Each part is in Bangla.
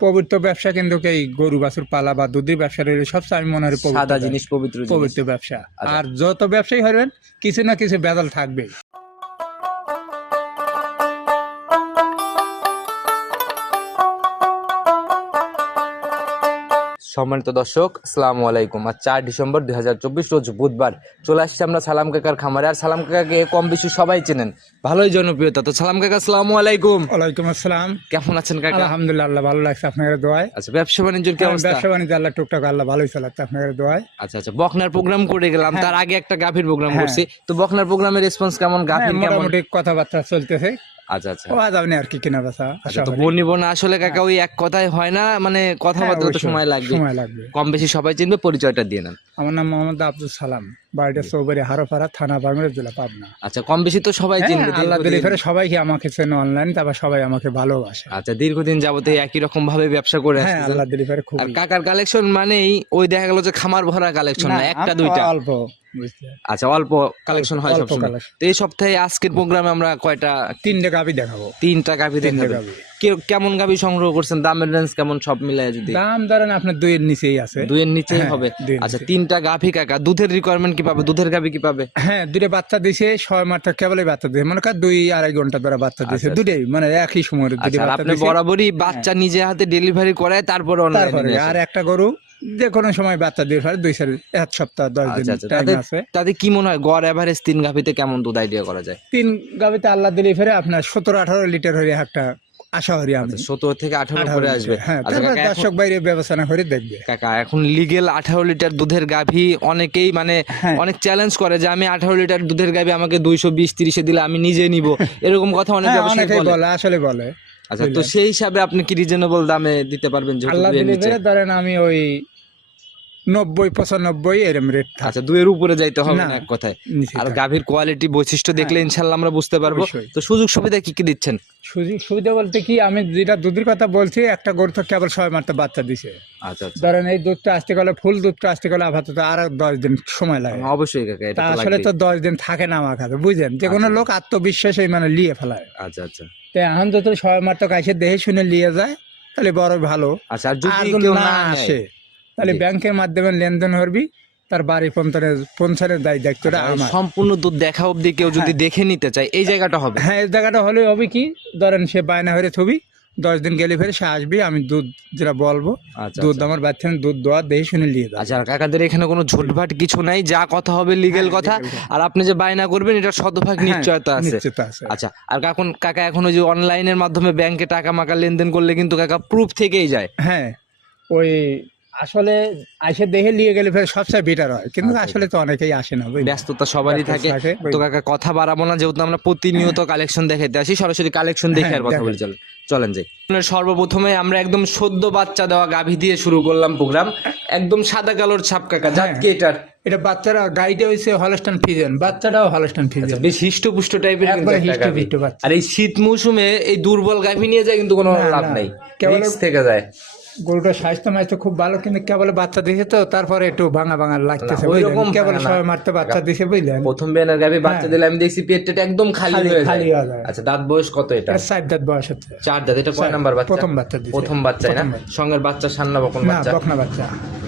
পবিত্র ব্যবসা কিন্তু এই গরু বাছুর পালা বা দুধের ব্যবসা সবচেয়ে আমি মনে হয় পবিত্র সাদা জিনিস পবিত্র পবিত্র ব্যবসা। আচ্ছা। আর যত ব্যবসায়ী হবেন কিছু না কিছু বেদাল থাকবে সম্মানিত দর্শক আসসালামু আলাইকুম। আর চার ডিসেম্বর দুই রোজ বুধবার। চলে আসছি আমরা সালাম কাকার খামারে। আর সালাম কাকাকে কম বেশি সবাই চেনেন। ভালোই জনপ্রিয়তা তো সালাম কাকা সালাম আলাইকুম। ওয়ালাইকুম আসসালাম। কেমন আছেন কাকা? আলহামদুলিল্লাহ আল্লাহ ভালো লাগছে আপনাদের দোয়ায়? আচ্ছা ব্যবসা বাণিজ্যের কি অবস্থা? ব্যবসা বাণিজ্য আল্লাহ টুকটাক আল্লাহ ভালোই চালাচ্ছে আপনাদের দোয়ায়। আচ্ছা আচ্ছা বকনার প্রোগ্রাম করে গেলাম। তার আগে একটা গাভীর প্রোগ্রাম হ্যাঁ। করছি। তো বকনার প্রোগ্রামের রেসপন্স কেমন? হ্যাঁ, গাভীর কেমন? মোটামুটি কথাবার্তা চলতেছে। আচ্ছা আচ্ছা। ও আজ আপনি আর কি কিনা বেচা আচ্ছা তো করি। আসলে কাকা ওই এক কথায় হয় না মানে কথাবার্তা তো হ্যাঁ, সময় লাগবে সময় লাগবে। কম বেশি সবাই চিনবে পরিচয়টা দিয়ে নেন। আমার নাম মোহাম্মদ আব্দুল সালাম বাড়িটা চৌবাড়ি হারোপাড়া থানা বাংলার জেলা পাবনা। আচ্ছা কম বেশি তো সবাই হ্যাঁ, চিনবে আল্লাহ দিলে আমাকে চেনে অনলাইন তারপর সবাই আমাকে ভালোবাসে। আচ্ছা দীর্ঘদিন যাবতে একই রকম ভাবে ব্যবসা করে হ্যাঁ আল্লাহ দিলে ফেরে খুব আর কাকার কালেকশন মানেই ওই দেখা গেল যে খামার ভরা কালেকশন না একটা দুইটা। অল্প। আচ্ছা অল্প কালেকশন হয় সবসময়। collection। তো এই সপ্তাহে আজকের প্রোগ্রামে আমরা কয়টা তিনটে গাবি দেখাবো। তিনটা গাভি দেখাবো কেমন গাভি সংগ্রহ করছেন? দামের রেঞ্জ কেমন? সব যদি দাম ধরেন আপনার দুইয়ের নিচেই আছে। দুইয়ের নিচেই হ্যাঁ, হবে। আচ্ছা তিনটা গাভি কাকা দুধের রিকোয়ারমেন্ট কি পাবে? দুধের গাভি কি পাবে? হ্যাঁ দুটো বাচ্চা দিছে ছয় মাস কেবলই বাচ্চা দিছে। মনে কর দুই আড়াই ঘণ্টা ধরে বাচ্চা দিছে। আচ্ছা, দুটোই মানে একই সময়ের দুটি আচ্ছা আপনি বরাবরই বাচ্চা নিজে হাতে ডেলিভারি করায় তারপরে তারপরে অনলাইনে আর একটা গরু যে কোনো সময় বাচ্চা দিয়ে ফেলে দুই চার এক সপ্তাহ দশ দিন আচ্ছা। আচ্ছা টাইম তাদের আছে। তাতে কি মনে হয় গড় এভারেজ তিন গাভিতে কেমন দুধ আইডিয়া করা যায়? তিন গাবিতে আল্লাহ দিলে ফেরে আপনার সতেরো আঠারো লিটার হয়ে একটা আশা করি আমি সতেরো থেকে আঠারো করে। আসবে। হ্যাঁ আচ্ছা দর্শক বাইরে বিবেচনা করে দেখবে। কাকা এখন লিগেল আঠারো লিটার দুধের গাভী অনেকেই মানে হ্যাঁ। অনেক চ্যালেঞ্জ করে যে আমি আঠারো লিটার দুধের গাভী আমাকে দুইশো বিশ তিরিশে দিলে আমি নিজে নিব। এরকম কথা অনেক হ্যাঁ বলে। আসলে বলে। আচ্ছা তো সেই হিসাবে আপনি কি রিজনেবল দামে দিতে পারবেন দিলে ধরেন আমি ওই নব্বই পঁচানব্বই এরম রেট আচ্ছা দুইয়ের উপরে যাইতে হবে না, এক কথায়। আর গাভীর কোয়ালিটি বৈশিষ্ট্য দেখলে ইনশাল্লাহ আমরা বুঝতে পারব। তো সুযোগ সুবিধা কি কি দিচ্ছেন? সুযোগ সুবিধা বলতে কি আমি যেটা দুধের কথা বলছি একটা গরু তো কেবল ছয় মাত্র বাচ্চা দিছে। আচ্ছা আচ্ছা। ধরেন এই দুধটা আসতে গেলে ফুল দুধটা আসতে গেলে আপাতত আর দশ দিন সময় লাগে। অবশ্যই তা আসলে তো দশ দিন থাকে না আমার কাছে বুঝলেন? যে কোনো লোক আত্মবিশ্বাসে মানে লিয়ে ফেলায়। আচ্ছা আচ্ছা। তো এখন যত ছয় মাত্র কাছে দেখে শুনে লিয়ে যায় তাহলে বড় ভালো। আচ্ছা আর যদি না আসে তাহলে ব্যাংকের মাধ্যমে লেনদেন করবি তার বাড়ি পৌঁছানোর পৌঁছানোর দায় দায়িত্বটা আমার। সম্পূর্ণ দুধ দেখা অবধি কেউ যদি দেখে নিতে চায় এই জায়গাটা হবে। হ্যাঁ এই জায়গাটা হলে হবে কি ধরেন সে বায়না হয়ে থবি দশ দিন গেলে ফেরে সে আসবি আমি দুধ যেটা বলব আচ্ছা দুধ আচ্ছা। আমার বাচ্চা দুধ দোয়া দেখে শুনে নিয়ে যাবে। আচ্ছা কাকাদের এখানে কোনো ঝুটভাট কিছু নাই যা কথা হবে লিগেল হ্যাঁ, কথা। আর আপনি যে বায়না করবেন এটা শতভাগ হ্যাঁ, নিশ্চয়তা আছে। নিশ্চয়তা আছে। আচ্ছা আর কাকুন কাকা এখন ওই যে অনলাইনের মাধ্যমে ব্যাংকে টাকা মাকা লেনদেন করলে কিন্তু কাকা প্রুফ থেকেই যায়। হ্যাঁ ওই আসলে আসে দেখে নিয়ে গেলে সবচেয়ে বেটার হয়। কিন্তু আচ্ছা, আসলে তো অনেকেই আসে না ব্যস্ততা সবারই থাকে। তো কাকা কথা বাড়াবো না যেহেতু আমরা প্রতিনিয়ত কালেকশন দেখাইতে আসি সরাসরি কালেকশন দেখে হ্যাঁ, আর কথা। বলে চলেন। চলেন যাই। সর্বপ্রথমে আমরা একদম সদ্য বাচ্চা দেওয়া গাভী দিয়ে শুরু করলাম প্রোগ্রাম। একদম সাদা কালোর ছাপ কাকা জাত হ্যাঁ। কি এটার? এটা বাচ্চারা গাড়িটা হয়েছে হলস্টান ফিজেন বাচ্চাটাও হলস্টান ফিজেন আচ্ছা, বেশ হিষ্টপুষ্ট টাইপের কিন্তু একবার। হিষ্টপুষ্ট বাচ্চা। আর এই শীত মৌসুমে এই দুর্বল গাভী নিয়ে যায় কিন্তু কোনো লাভ নাই কেবল- থেকে যায় গরুটা স্বাস্থ্য মাইস্থ খুব ভালো কিন্তু কেবল বাচ্চা দিয়েছে তো তারপরে একটু ভাঙা ভাঙা লাগতেছে না, ওইরকম বুঝলেন? কেবল। সবাই মারতে বাচ্চা দিয়েছে বুঝলেন প্রথম বেনার গাভী বাচ্চা দিলে আমি দেখছি পেটটা একদম খালি হয়ে খালি যায় হয়ে যায়। আচ্ছা দাঁত বয়স কত এটা সাত দাঁত বয়স হচ্ছে চার দাঁত এটা কয় নাম্বার বাচ্চা প্রথম বাচ্চা দিছে। প্রথম বাচ্চাই না বাচ্চা। সঙ্গের বাচ্চা সান্না বকন না বাচ্চা বকনা বাচ্চা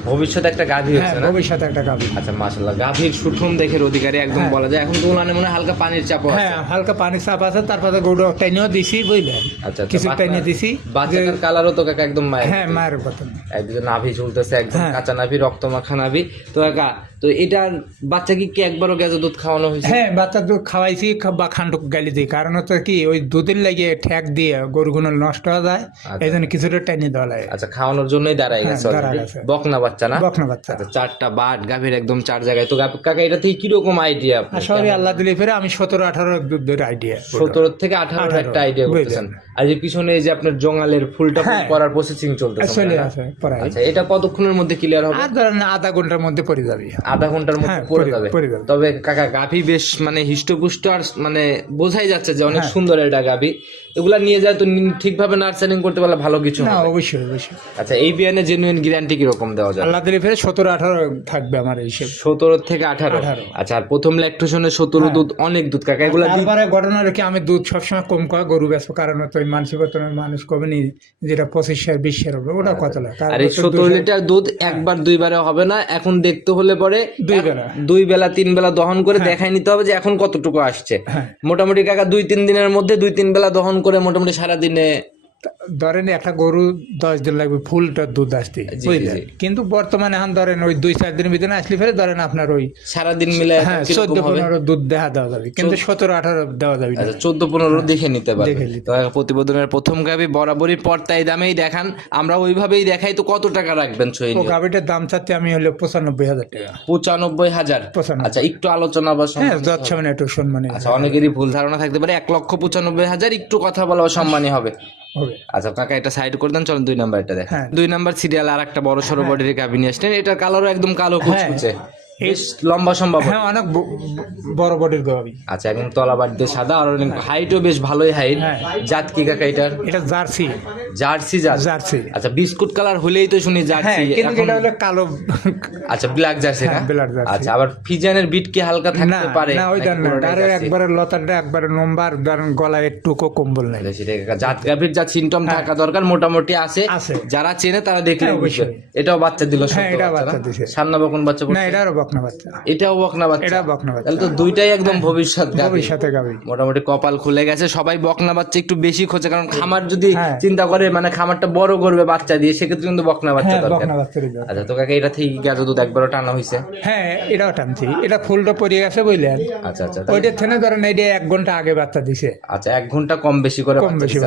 ভবিষ্যতে একটা গাভী হ্যাঁ হচ্ছে না? ভবিষ্যতে একটা গাভী। আচ্ছা মাশাল্লাহ গাভীর সুঠম দেখের অধিকারী একদম হ্যাঁ। বলা যায়। এখন তো মানে মনে হালকা পানির চাপ আছে। হ্যাঁ হালকা পানি চাপ আছে তারপরে গরু টেনেও দিছি বুঝলেন? আচ্ছা আচ্ছা, কিছু টেনে দিছি। বাচ্চাটার কালারও তো কাকা একদম মায়ের হ্যাঁ মায়ের কথা একদম নাভি ঝুলতেছে একদম হ্যাঁ। কাঁচা নাভি রক্ত মাখা নাভি। তো কাকা তো এটার বাচ্চা কি কি একবারও গেছে দুধ খাওয়ানো হয়েছে? হ্যাঁ বাচ্চা দুধ খাওয়াইছি বা খান্ডক গালি দিই। কারণ হচ্ছে কি ওই দুধের লাগে ঠ্যাক দিয়ে গরুগুলো নষ্ট হয়ে যায়। এই জন্য কিছুটা টেনে দেওয়া লাগে। আচ্ছা খাওয়ানোর জন্যই দাঁড়ায়। গেছে। বকনা বাচ্চা। না? বকনা বাচ্চা। আচ্ছা চারটা বাট গাভীর একদম চার জায়গায়। তো কাকা এটা থেকে কীরকম আইডিয়া সরি আল্লাহ দিলে ফেরে আমি সতেরো আঠারো দুধের আইডিয়া সতেরো থেকে আঠারো একটা আইডিয়া। করতেছেন। আর যে পিছনে যে আপনার জঙ্গালের ফুলটা হ্যাঁ। করার প্রসেসিং চলতেছে চলে আছে আচ্ছা এটা কতক্ষণের মধ্যে ক্লিয়ার হবে? আর ধরেন আধা ঘণ্টার মধ্যে পড়ে যাবে। আধা ঘণ্টার মধ্যে হ্যাঁ, পড়ে যাবে। তবে কাকা গাভী বেশ মানে হিষ্টপুষ্ট আর মানে বোঝাই যাচ্ছে যে অনেক হ্যাঁ। সুন্দর এটা গাভী। এগুলা নিয়ে যায় তো ঠিকভাবে নার্সারিং করতে পারলে ভালো কিছু না অবশ্যই অবশ্যই। আচ্ছা এই বিয়ানে জেনুইন গ্যারান্টি কীরকম দেওয়া যায়? আল্লাহ দিলে ফেরে সতেরো আঠারো থাকবে আমার এই সতেরো থেকে আঠারো। আচ্ছা আর প্রথম ল্যাকটেশনে সতেরো হ্যাঁ। দুধ অনেক দুধ। কাকা এগুলা ঘটনা রেখে আমি দুধ সবসময় কম করা গরু ব্যস্ত কারণ তো ওই মানসিকতার মানুষ কবে নি যেটা পঁচিশ শেয়ার বিশ শেয়ার হবে ওটা কত লাখ আর সত্তর লিটার দুধ একবার দুইবারে হবে না এখন দেখতে হলে পরে দুই বেলা। দুই বেলা তিন বেলা দহন করে দেখাই নিতে হবে যে এখন কতটুকু আসছে হ্যাঁ। মোটামুটি কাকা দুই তিন দিনের মধ্যে দুই তিন বেলা দহন করে মোটামুটি সারা দিনে ধরেন একটা গরু দশ দিন লাগবে ফুলটা দুধ আসতে। বুঝলেন? কিন্তু বর্তমানে এখন ধরেন ওই দুই চার দিনের ভিতরে আসলে ফেরে ধরেন আপনার ওই সারাদিন মিলে হ্যাঁ চোদ্দ পনেরো দুধ দেখা দেওয়া যাবে। কিন্তু সতেরো আঠারো দেওয়া যাবে না। আচ্ছা চোদ্দ পনেরো দেখে নিতে পারবে দেখে নিতে তো প্রতিবেদনের প্রথম গাবি বরাবরই পর্তায় দামেই দেখান। আমরা ওইভাবেই দেখাই তো কত টাকা রাখবেন ও গাভিটার দাম চাচ্ছে আমি হলো পঁচানব্বই হাজার টাকা। পঁচানব্বই হাজার? আচ্ছা একটু আলোচনা বা হ্যাঁ যত সামনে একটু সম্মানে। আচ্ছা অনেকেরই ভুল ধারণা থাকতে পারে। এক লক্ষ পঁচানব্বই হাজার একটু কথা বলা সম্মানী হবে। হবে আচ্ছা কাকা এটা সাইড করে দেন চলেন দুই নাম্বারটা দেখ হ্যাঁ। দুই নাম্বার সিরিয়াল আর একটা বড় সড়ো বডির গাভি নিয়ে আসলেন এটা কালারও একদম কালো কুচকুচে। বেশ লম্বা সম্ভব। হ্যাঁ অনেক বড় বডির আচ্ছা বাড়িতে সাদা আর অনেক হাইটও বেশ ভালোই হাইট। হ্যাঁ। জাত কি কাকা এটার? এটা জার্সি। জার্সি জাত? জার্সি। আচ্ছা বিস্কুট কালার হলেই তো শুনি হ্যাঁ জার্সি কিন্তু এটা হলো কালো। আচ্ছা ব্ল্যাক জার্সি না? হ্যাঁ, black jersey। আচ্ছা আবার ফিজানের বিট কি হালকা থাকতে পারে? না ওই না। আরে একবারে লতাটা একবারে নম্বর ধরেন গলায় একটুকু কম্বল নাই। সেটাই কাকা। জাত গাভীর যা সিমটম থাকা দরকার মোটামুটি আছে। যারা চেনে তারা দেখলে হ্যাঁ, অবশ্যই। এটাও বাচ্চা দিল হ্যাঁ, এটাও বাচ্চা দিছে। সামনে বকন বাচ্চা না? এটা আরও বকনা বাচ্চা। এটাও বকনা বাচ্চা। এটা বকনা বাচ্চা। তাহলে তো দুইটাই একদম ভবিষ্যৎ গাভী। ভবিষ্যতে গাভি। মোটামুটি কপাল খুলে গেছে সবাই বকনা বাচ্চা একটু বেশি খোঁজে কারণ খামার যদি হ্যাঁ। চিন্তা করে মানে খামারটা বড় করবে বাচ্চা দিয়ে সেক্ষেত্রে কিন্তু বকনা বাচ্চা হ্যাঁ দরকার। আচ্ছা তো কাকা এটা থেকে গেছে দুধ একবারও টানা হ্যাঁ এটাও টানছি এটা ফুলটা পড়ে গেছে বুঝলেন? আচ্ছা আচ্ছা ওইটা থেনে ধরেন এইটা এক ঘণ্টা আগে বাচ্চা দিছে। আচ্ছা এক ঘণ্টা কম বেশি করে কম বেশি।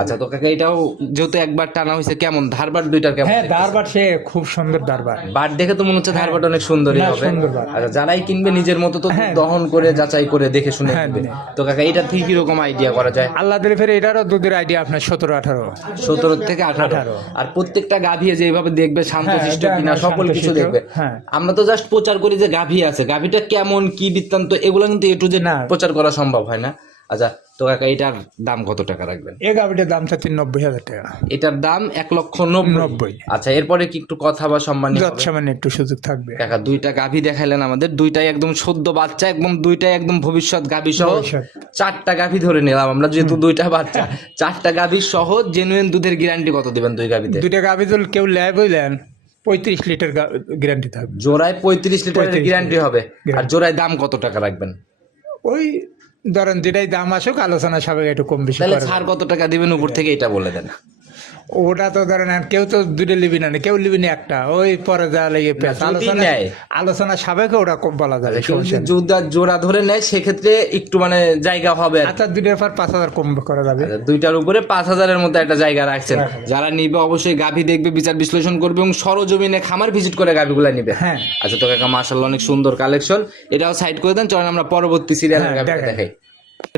আচ্ছা তো কাকা এটাও যেহেতু একবার টানা হয়েছে কেমন? ধারবার দুইটার কেমন? হ্যাঁ দারবার সে খুব সুন্দর দারবার বার দেখে তো মনে হচ্ছে ধারবারটা অনেক সুন্দরই না, হবে আচ্ছা যারাই কিনবে নিজের মতো তো হ্যাঁ। দহন করে যাচাই করে দেখে শুনে হ্যাঁ, কিনবে। তো কাকা এটা থেকে কীরকম আইডিয়া করা যায় আল্লাহ দিলে ফেরে এটারও দুধের আইডিয়া আপনার সতেরো আঠারো সতেরো থেকে আঠারো আঠারো। আর প্রত্যেকটা গাভী যেভাবে দেখবে শান্তশিষ্ট হ্যাঁ, কিনা সকল কিছু দেখবে হ্যাঁ। আমরা তো জাস্ট প্রচার করি যে গাভী আছে গাভীটা কেমন কি বৃত্তান্ত এগুলো কিন্তু এটু যে না। প্রচার করা সম্ভব হয় না আচ্ছা তো কাকা এটার দাম কত টাকা রাখবেন? এ গাভিটার দাম চাচ্ছি নব্বই হাজার টাকা। এটার দাম এক লক্ষ নব্বই। আচ্ছা এরপরে কি একটু কথা বা সম্মান যত একটু সুযোগ থাকবে। কাকা দুইটা গাভী দেখাইলেন আমাদের দুইটাই একদম সদ্য বাচ্চা একদম দুইটাই একদম ভবিষ্যৎ গাভী সহ। চারটা গাভী ধরে নিলাম আমরা যেহেতু দুইটা বাচ্চা চারটা গাভী সহ জেনুইন দুধের গ্যারান্টি কত দিবেন দুই গাভীতে? দুইটা গাভি যদি কেউ লেয় বুঝলেন পঁয়ত্রিশ লিটার গ্যারান্টি থাকবে। জোড়ায় পঁয়ত্রিশ লিটার 35 গ্যারান্টি হবে। আর। জোড়ায় দাম কত টাকা রাখবেন? ওই ধরেন যেটাই দাম আসুক আলোচনা সবাই একটু কম বেশি তাহলে ছাড় কত টাকা দিবেন? উপর থেকে এটা বলে দেন। ওটা তো ধরেন কেউ তো দুটো লিবি না কেউ লিবি না একটা। ওই পরে যা লেগে আলোচনা। আলোচনা সাবেকে ওটা বলা যাবে কেউ জোড়া ধরে নেয় সেক্ষেত্রে একটু মানে জায়গা হবে আচ্ছা দুইটার পর পাঁচ হাজার কম করা যাবে। আচ্ছা, দুইটার উপরে পাঁচ হাজারের মতো একটা জায়গা রাখছেন। যারা নিবে অবশ্যই গাভী দেখবে বিচার বিশ্লেষণ করবে এবং সরজমিনে খামার ভিজিট করে গাভীগুলা নিবে। হ্যাঁ। আচ্ছা তো কাকা মার্শাল্লাহ অনেক সুন্দর কালেকশন এটাও সাইড করে দেন চলেন আমরা পরবর্তী সিরিয়ালের হ্যাঁ, দেখাই।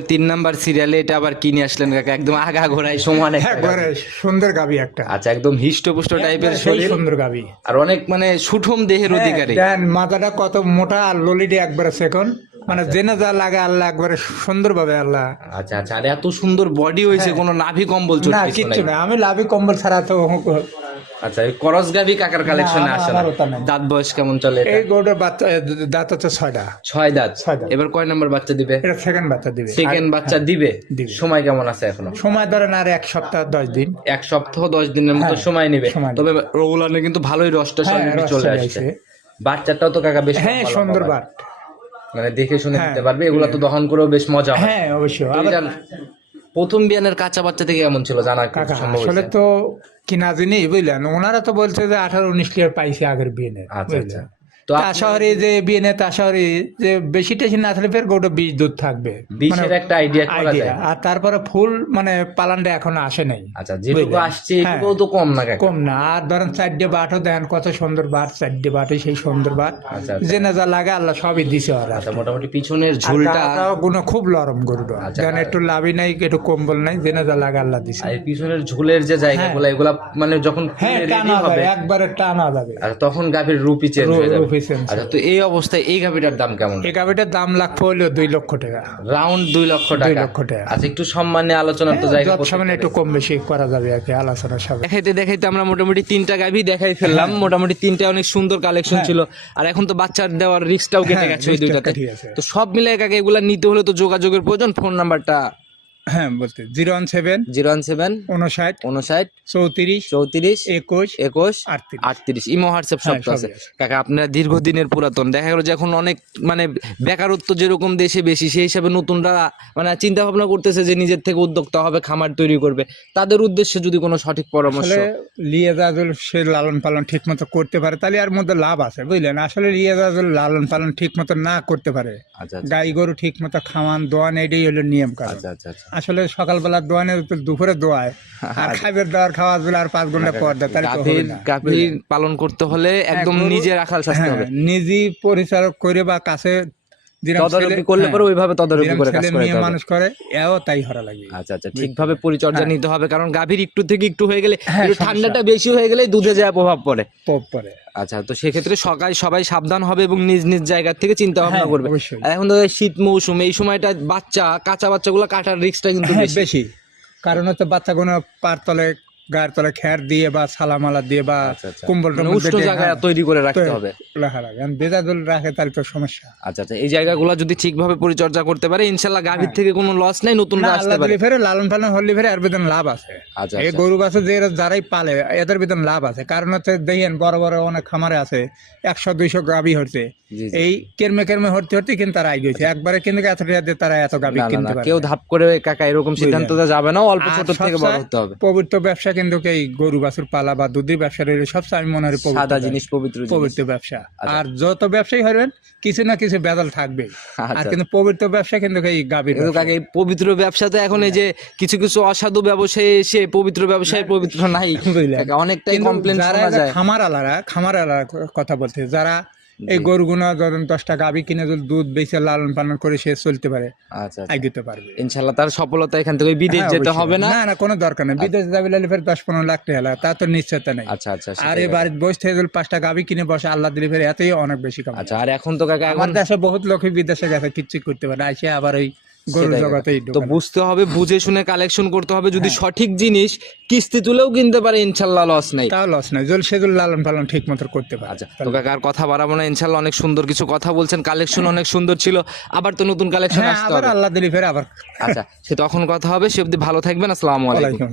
তিন নাম্বার সিরিয়ালে এটা আবার কিনে আসলেন কাকা? একদম আগা ঘোড়ায় সমান একবার গাভী। সুন্দর গাবি একটা। আচ্ছা একদম হিষ্টপুষ্ট টাইপের শরীর। সুন্দর গাবি। আর অনেক মানে সুঠম দেহের অধিকারী। দেন মাথাটা কত মোটা আর ললিটি একবারে সেকন্ড মানে জেনে যা লাগে আল্লাহ একবারে সুন্দর ভাবে আল্লাহ। আচ্ছা আচ্ছা আর এত সুন্দর বডি হয়েছে কোনো নাভি কম্বল চোট না কিছু কিচ্ছু না আমি লাভি কম্বল ছাড়া তো আচ্ছা করস গাভি কাকার কালেকশনে আসে না। দাঁত বয়স কেমন চলে এই গরুটার বাচ্চা দাঁত হচ্ছে ছয়টা ছয় দাঁত? এবার কয় নাম্বার বাচ্চা দিবে? এটা সেকেন্ড বাচ্চা দিবে। সেকেন্ড বাচ্চা দিবে? দিবে। সময় কেমন আছে এখনও? সময় ধরেন আর এক সপ্তাহ দশ দিন। এক সপ্তাহ দশ দিনের মতো হ্যাঁ, সময় নেবে। তবে রোগুলানে কিন্তু ভালোই রসটা হ্যাঁ, রস চলে আসছে। বাচ্চাটাও তো কাকা বেশ হ্যাঁ সুন্দর। বাট। মানে দেখে শুনে দিতে পারবে এগুলো তো দহন করেও বেশ মজা হয়। হ্যাঁ অবশ্যই। প্রথম বিয়ানের কাঁচা বাচ্চা থেকে কেমন ছিল জানা আসলে? তো কিনা জিনিস বুঝলেন? ওনারা তো বলছে যে আঠারো উনিশ লিটার পাইছে আগের বিয়ে আচ্ছা আচ্ছা। তো শহরে যে তা শহরে যে বেশি টেশি না থাকলে ফের গোটা বীজ দুধ থাকবে। বিশের একটা আইডিয়া করা যায়। আর তারপরে ফুল মানে পালানটা এখনও আসে নাই। আচ্ছা যেটুকু আসছে হ্যাঁ। এটুকুও তো কম না কম না। আর ধরেন চারটে বাটও কত সুন্দর বাট চারটে বাটে সেই সুন্দর বাট। আচ্ছা আচ্ছা। যে না যা লাগে আল্লাহ সবই দিছে ওরা। আচ্ছা মোটামুটি পিছনের ঝুলটা গুণ খুব নরম গরুটা। দেন একটু লাভই নাই একটু কম্বল নাই যে না যা লাগে আল্লাহ দিছে। আর পিছনের ঝুলের যে জায়গাগুলো এগুলা মানে যখন হ্যাঁ টানা হবে একবারে টানা যাবে। আর তখন গাভীর রূপই চেঞ্জ হয়ে যাবে। রূপই আচ্ছা তো এই অবস্থায় এই গাভীটার দাম কেমন? এই গাভিটার দাম লাগবে হলো দুই লক্ষ টাকা। রাউন্ড দুই লক্ষ টাকা। লক্ষ টাকা। আচ্ছা একটু সম্মানে আলোচনার তো জায়গা যত সামনে একটু কম বেশি করা যাবে আর কি আলোচনা সবাই দেখাইতে দেখাইতে আমরা মোটামুটি তিনটা গাভী দেখাই ফেললাম। মোটামুটি তিনটা অনেক সুন্দর কালেকশন ছিল। আর এখন তো বাচ্চার দেওয়ার রিস্কটাও কেটে হ্যাঁ, গেছে ওই দুইটাতে। তো সব মিলে কাকে এগুলা নিতে হলে তো যোগাযোগের প্রয়োজন। ফোন নাম্বারটা হ্যাঁ বলতে zero one seven zero one seven উনষাট উনষাট চৌত্রিশ চৌত্রিশ একুশ একুশ আটত্রিশ। আটত্রিশ। ইমো হোয়াটসঅ্যাপ সব হ্যাঁ, আছে। কাকা আপনারা দীর্ঘদিনের পুরাতন। দেখা গেল অনেক মানে বেকারত্ব যেরকম দেশে বেশি সেই হিসাবে নতুনরা মানে চিন্তা ভাবনা করতেছে যে নিজের থেকে উদ্যোক্তা হবে খামার তৈরি করবে। তাদের উদ্দেশ্যে যদি কোনো সঠিক পরামর্শ সে লালন পালন ঠিক মতো করতে পারে তাহলে আর মধ্যে লাভ আছে বুঝলেন? আসলে লালন পালন ঠিক মতো না করতে পারে। আচ্ছা গাই গরু ঠিক মতো খাওয়ান দোয়ান এটাই হলো নিয়ম আচ্ছা আচ্ছা আচ্ছা। আসলে সকালবেলা দোয়া নেই দুপুরে দোয়ায়। আর খাবার দাওয়ার খাওয়া দিলে আর পাঁচ ঘণ্টা পর দেয় তাহলে গাভীর গাভীর পালন করতে হলে একদম নিজে রাখাল সাজতে হবে। নিজেই পরিচালক করে বা কাছে তদারকি করলে হ্যাঁ, পরে ওইভাবে তদারকি যেরকম করে কাজ করে মানুষ করে এও তাই হরা লাগে। আচ্ছা আচ্ছা ঠিকভাবে পরিচর্যা হ্যাঁ। নিতে হবে কারণ গাভীর একটু থেকে একটু হয়ে গেলে হ্যাঁ। ঠান্ডাটা বেশি হয়ে গেলে দুধে যায় প্রভাব পড়ে। আচ্ছা তো সেক্ষেত্রে সকাল সবাই সাবধান হবে এবং নিজ নিজ জায়গা থেকে চিন্তা ভাবনা হ্যাঁ, করবে। এখন তো শীত মৌসুম এই সময়টা বাচ্চা কাঁচা বাচ্চাগুলো কাটার রিস্কটা কিন্তু হ্যাঁ, বেশি। বেশি। কারণ হচ্ছে বাচ্চাগুলো পার তলে গায়ের তলে খ্যার দিয়ে বা সালামালা দিয়ে বা আচ্ছা, আচ্ছা। কুম্বল মানে জায়গায় হ্যাঁ, তৈরি করে রাখতে হবে। বেজাদুল রাখে তো সমস্যা। আচ্ছা আচ্ছা এই জায়গাগুলো যদি ঠিকভাবে পরিচর্যা করতে পারে ইনশাল্লাহ গাভীর থেকে কোনো লস নাই নতুনরা হ্যাঁ। আসতে পারে। ফেরে লালন পালন হলে ফেরে এর ভিতরে লাভ আছে। আচ্ছা এই গরু গাছে যে যারাই পালে এদের ভিতরে লাভ আছে। কারণ হচ্ছে দেখেন বড় বড় অনেক খামারে আছে একশো দুইশো গাভি হচ্ছে। এই কেরমে কেরমে হরতে হরতে কিন্তু তারা আগে গেছে। একবারে কিন্তু এত টাকা তারা এত না, কিনতে পারে কেউ ধাপ করে কাকা এরকম সিদ্ধান্ত যাবে না অল্প ছোট থেকে বড় হতে হবে। পবিত্র ব্যবসা কিন্তু এই গরু বাছুর পালা বা দুধের ব্যবসা রইলে সবচেয়ে আমি মনে পবিত্র সাদা জিনিস পবিত্র পবিত্র ব্যবসা। আচ্ছা। আর যত ব্যবসায়ী হবেন কিছু না কিছু বেদাল থাকবে আর আচ্ছা। কিন্তু পবিত্র ব্যবসা কিন্তু এই গাভীর কিন্তু কাকা এই পবিত্র ব্যবসাতে এখন এই যে কিছু কিছু অসাধু ব্যবসায়ী এসে পবিত্র ব্যবসায় পবিত্র নাই। অনেকটাই কমপ্লেন শোনা যায়। খামার আলারা খামার আলারা কথা বলতে যারা এই গরুগুনা ধরেন দশটা গাভি কিনে যদি দুধ বেচে লালন পালন করে সে চলতে পারে আচ্ছা আচ্ছা। পারবে। ইনশাল্লাহ তার সফলতা এখান থেকে বিদেশ হ্যাঁ, যেতে হবে না? না না কোনো দরকার নেই। বিদেশ যাবে লাইলে ফের দশ পনেরো লাখ টাকা তা তো নিশ্চয়তা নেই। আচ্ছা আচ্ছা আর এই। বাড়ির বসে থেকে যদি পাঁচটা গাভি কিনে বসে আল্লাহ দিলে ফের এতই অনেক বেশি কাম আচ্ছা আর এখন তো কাকা আমার দেশে বহুত লোকই বিদেশে গেছে কিচ্ছু করতে পারে আসে আবার ওই তো বুঝতে হবে বুঝে শুনে কালেকশন করতে হবে। যদি হ্যাঁ। সঠিক জিনিস কিস্তি তুলেও কিনতে পারে ইনশাল্লাহ লস নাই। তা লস নাই। জল সেজল লালন পালন ঠিক মতো করতে পারে। আচ্ছা তো কাকার আর কথা বাড়াবো না। ইনশাল্লাহ অনেক সুন্দর কিছু কথা বলছেন। কালেকশন অনেক সুন্দর ছিল। আবার তো নতুন কালেকশন হ্যাঁ আসতে হবে। আল্লাহ দিলি ফের আবার। আচ্ছা সে তখন কথা হবে। সে অব্দি ভালো থাকবেন। আসসালামু আলাইকুম।